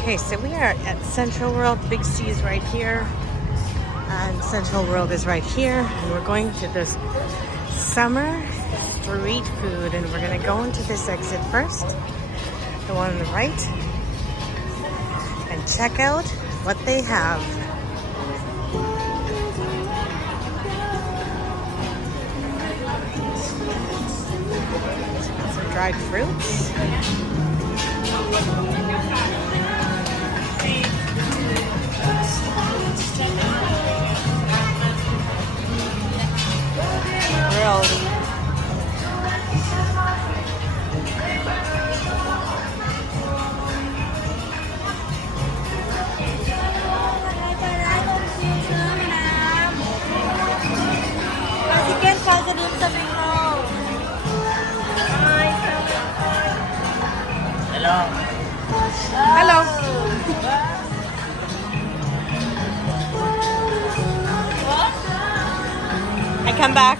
Okay, so we are at Central World. Big C is right here, and Central World is right here. And we're going to this summer street food, and we're gonna go into this exit first, the one on the right, and check out what they have. Some dried fruits. Grilled. Hello. I come back.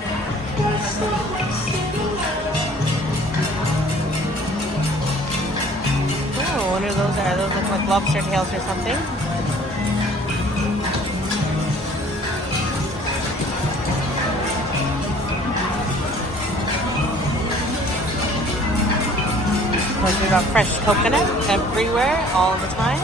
Oh, what are those? Are those look like lobster tails or something? Of course, we've got fresh coconut everywhere, all the time.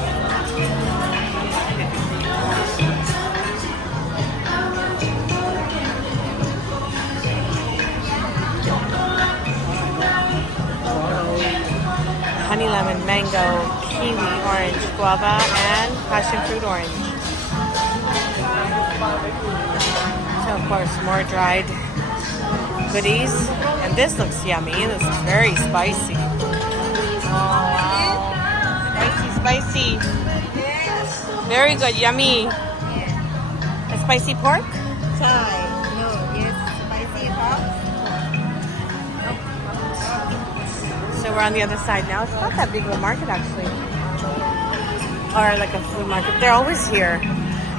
Honey lemon, mango, kiwi, orange, guava, and passion fruit orange. So of course, more dried goodies. And this looks yummy. This is very spicy. Oh wow. Spicy. Very good, yummy. A spicy pork? Thai. No, yes, spicy pork. So we're on the other side now. It's not that big of a market actually. Or like a food market. They're always here.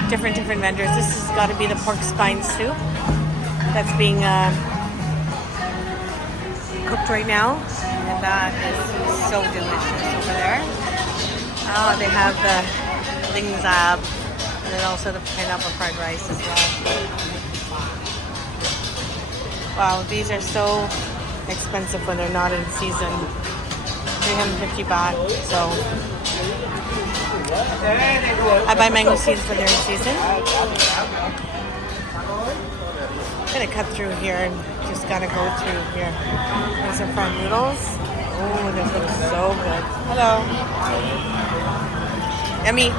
Different vendors. This has got to be the pork spine soup that's being cooked right now. And that is so delicious over there. Oh, they have the lingzab. And then also the pineapple fried rice as well. Wow, these are so expensive when they're not in season. 350 baht. So I buy mango seeds when they're in season. I'm gonna cut through here and just gotta go through here. There's some fried noodles. Oh, this looks so good. Hello. Yummy.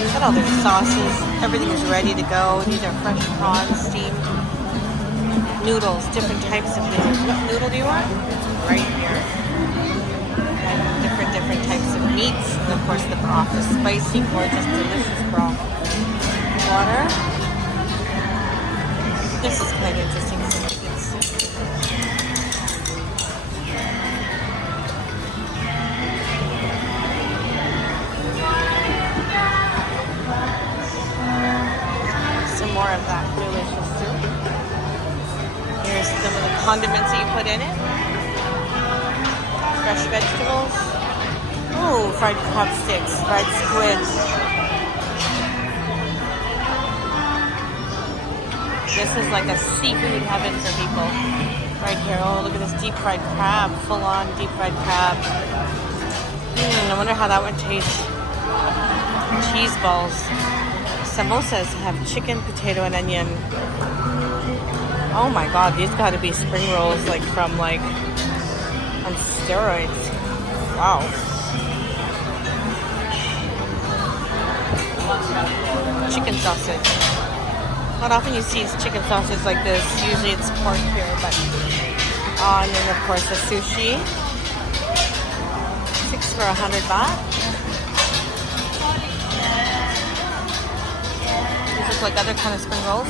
Look at all their sauces. Everything is ready to go. These are fresh prawns, steamed noodles, different types of noodles. What noodle do you want? Right here. And different types of meats. And of course the broth is spicy, gorgeous, delicious broth. Water. This is quite interesting. More of that delicious soup. Here's some of the condiments that you put in it. Fresh vegetables. Ooh, fried crab sticks, fried squid. This is like a seafood heaven for people. Right here. Oh, look at this deep fried crab. Full on deep fried crab. I wonder how that would taste. Cheese balls. Samosas have chicken, potato, and onion. Oh my god, these gotta be spring rolls on steroids. Wow. Chicken sausage. Not often you see chicken sausage like this. Usually it's pork here, but and then of course the sushi. 6 for 100 baht. Look like other kind of spring rolls.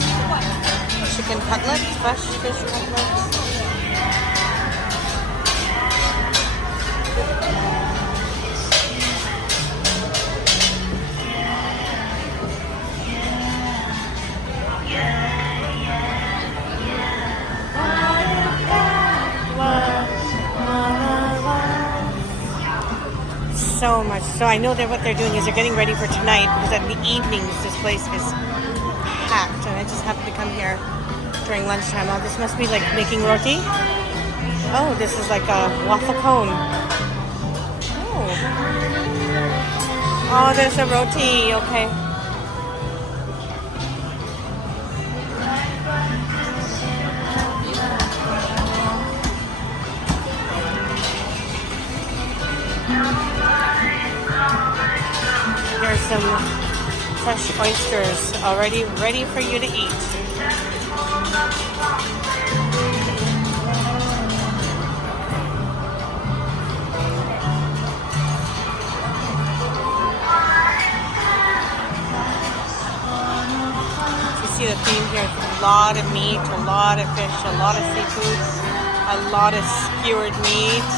Chicken cutlets, fresh fish cutlets. much. So I know that what they're doing is they're getting ready for tonight because in the evenings this place is packed, and I just happened to come here during lunchtime. Oh, this must be like making roti. Oh, this is like a waffle cone. Oh, oh, there's a roti. Okay. There's some fresh oysters already ready for you to eat. You see the theme here. It's a lot of meat, a lot of fish, a lot of seafoods, a lot of skewered meat.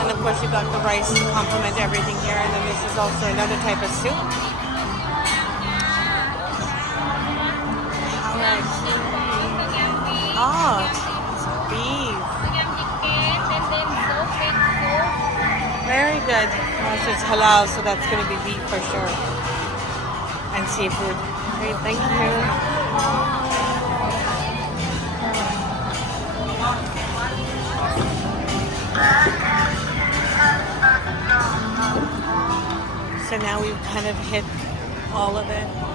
And of course you've got the rice to complement everything here. And then this is also another type of soup. Alright. Oh, it's beef. Very good. Oh, so it's halal, so that's going to be beef for sure. And seafood. Great, thank you. So now we've kind of hit all of it.